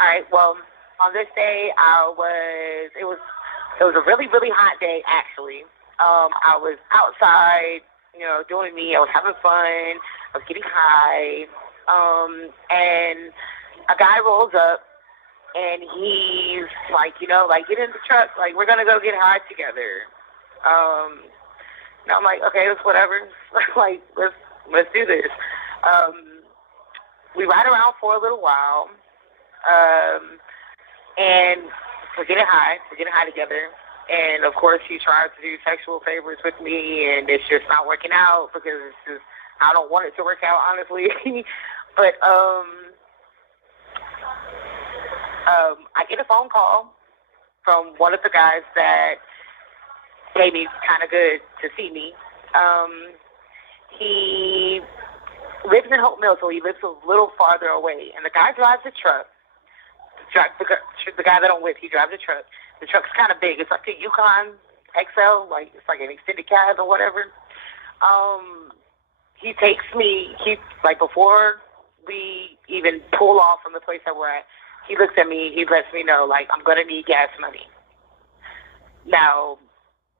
All right. Well, on this day, it was a really, really hot day, actually. I was outside, doing me. I was having fun. I was getting high. And a guy rolls up, and he's like, get in the truck. Like, we're going to go get high together. And I'm like, okay, it's whatever. Like, let's do this. We ride around for a little while. And we're getting high together. And of course, he tries to do sexual favors with me, and it's just not working out because it's just, I don't want it to work out, honestly. But I get a phone call from one of the guys that paid me kind of good to see me. He lives in Hope Mill, so he lives a little farther away. And the guy drives a truck. The guy that I'm with, he drives a truck. The truck's kind of big. It's like a Yukon XL, like it's like an extended cab or whatever. He takes me. Before we even pull off from the place that we're at, he looks at me. He lets me know, like, I'm gonna need gas money. Now,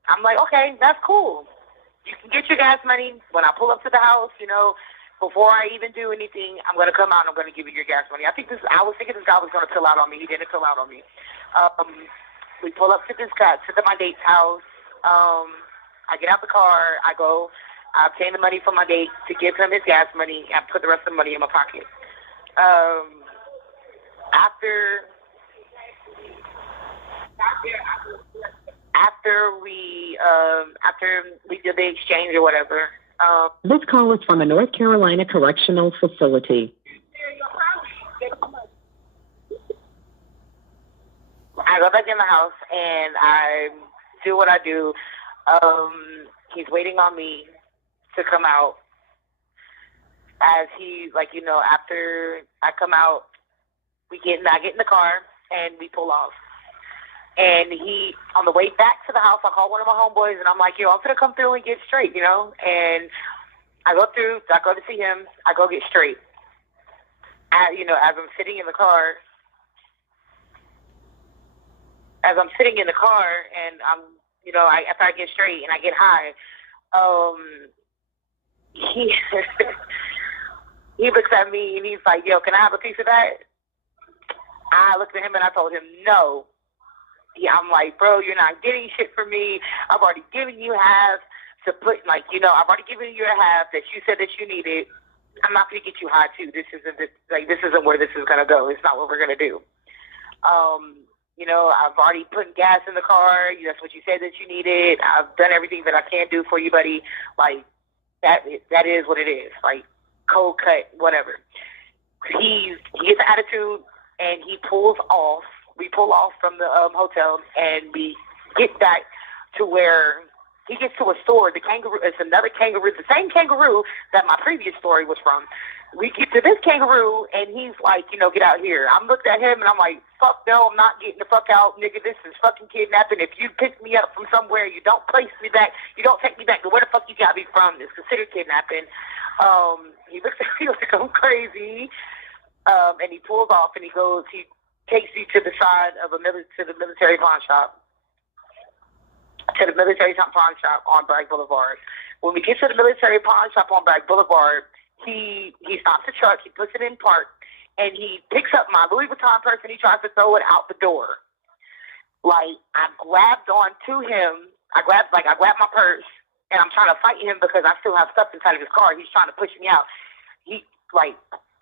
I'm like, okay, that's cool. You can get your gas money when I pull up to the house. Before I even do anything, I'm going to come out and I'm going to give you your gas money. I was thinking this guy was going to pull out on me. He didn't pull out on me. We pull up to my date's house. I get out the car. I obtain the money from my date to give him his gas money. I put the rest of the money in my pocket. After we did the exchange or whatever. This call is from a North Carolina correctional facility. I go back in the house and I do what I do. He's waiting on me to come out. As after I come out, I get in the car and we pull off. And on the way back to the house, I call one of my homeboys, and I'm like, I'm going to come through and get straight, And I go to see him. I go get straight. As I'm sitting in the car, and after I get straight and I get high, he looks at me and he's like, yo, can I have a piece of that? I looked at him and I told him no. Yeah, I'm like, bro, you're not getting shit from me. I've already given you half to put, I've already given you a half that you said that you needed. I'm not going to get you high, too. This isn't where this is going to go. It's not what we're going to do. I've already put gas in the car. That's what you said that you needed. I've done everything that I can do for you, buddy. Like, that is what it is. Like, cold cut, whatever. He gets an attitude, and he pulls off. We pull off from the hotel, and we get back to where he gets to a store. The kangaroo, it's another kangaroo, the same kangaroo that my previous story was from. We get to this kangaroo, and he's like, get out here. I'm looking at him, and I'm like, fuck no, I'm not getting the fuck out, nigga. This is fucking kidnapping. If you pick me up from somewhere, you don't place me back, you don't take me back to where the fuck you got me from. It's considered kidnapping. He looks at me like I'm crazy, and he pulls off, and he takes me to the side of the military pawn shop. To the military pawn shop on Bragg Boulevard. When we get to the military pawn shop on Bragg Boulevard, he stops the truck, he puts it in park, and he picks up my Louis Vuitton purse and he tries to throw it out the door. Like, I grabbed onto him. I grabbed my purse, and I'm trying to fight him because I still have stuff inside of his car. He's trying to push me out.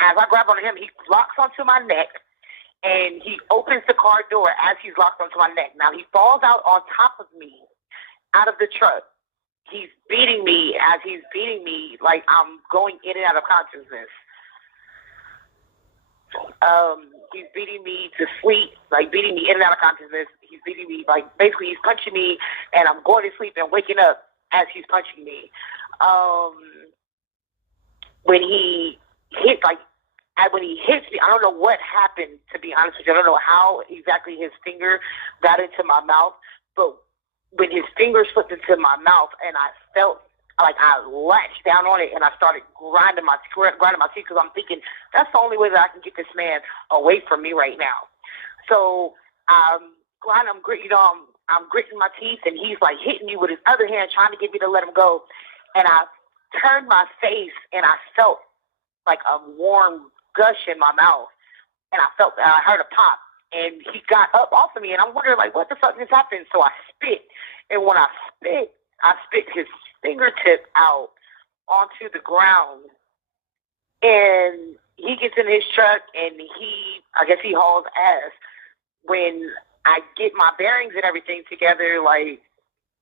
As I grab onto him, he locks onto my neck. And he opens the car door as he's locked onto my neck. Now, he falls out on top of me, out of the truck. He's beating me like I'm going in and out of consciousness. He's beating me to sleep, like beating me in and out of consciousness. He's beating me, basically he's punching me, and I'm going to sleep and waking up as he's punching me. When he hits me, I don't know what happened, to be honest with you. I don't know how exactly his finger got into my mouth, but when his finger slipped into my mouth and I felt I latched down on it and I started grinding my teeth because I'm thinking that's the only way that I can get this man away from me right now. So I'm gritting my teeth, and he's like hitting me with his other hand, trying to get me to let him go. And I turned my face, and I felt like a warm gush in my mouth, and I heard a pop, and he got up off of me, and I'm wondering like, what the fuck just happened? So I spit, and when I spit his fingertip out onto the ground, and he gets in his truck, and I guess he hauls ass. When I get my bearings and everything together, like,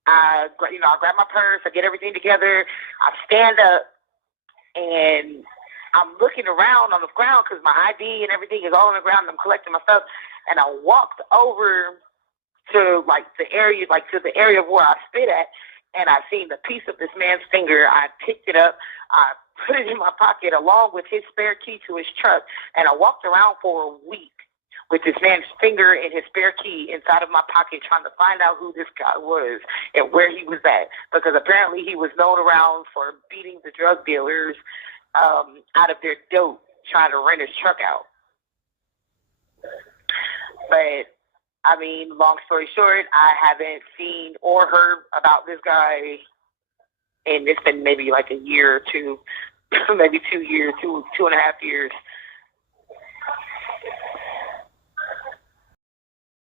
I grab my purse, I get everything together, I stand up, and I'm looking around on the ground because my ID and everything is all on the ground, and I'm collecting my stuff, and I walked over to the area of where I spit at, and I seen the piece of this man's finger. I picked it up, I put it in my pocket along with his spare key to his truck, and I walked around for a week with this man's finger and his spare key inside of my pocket, trying to find out who this guy was and where he was at, because apparently he was known around for beating the drug dealers out of their dope, trying to rent his truck out. But I mean, long story short, I haven't seen or heard about this guy, and it's been maybe like a year or two, maybe 2 years, 2.5 years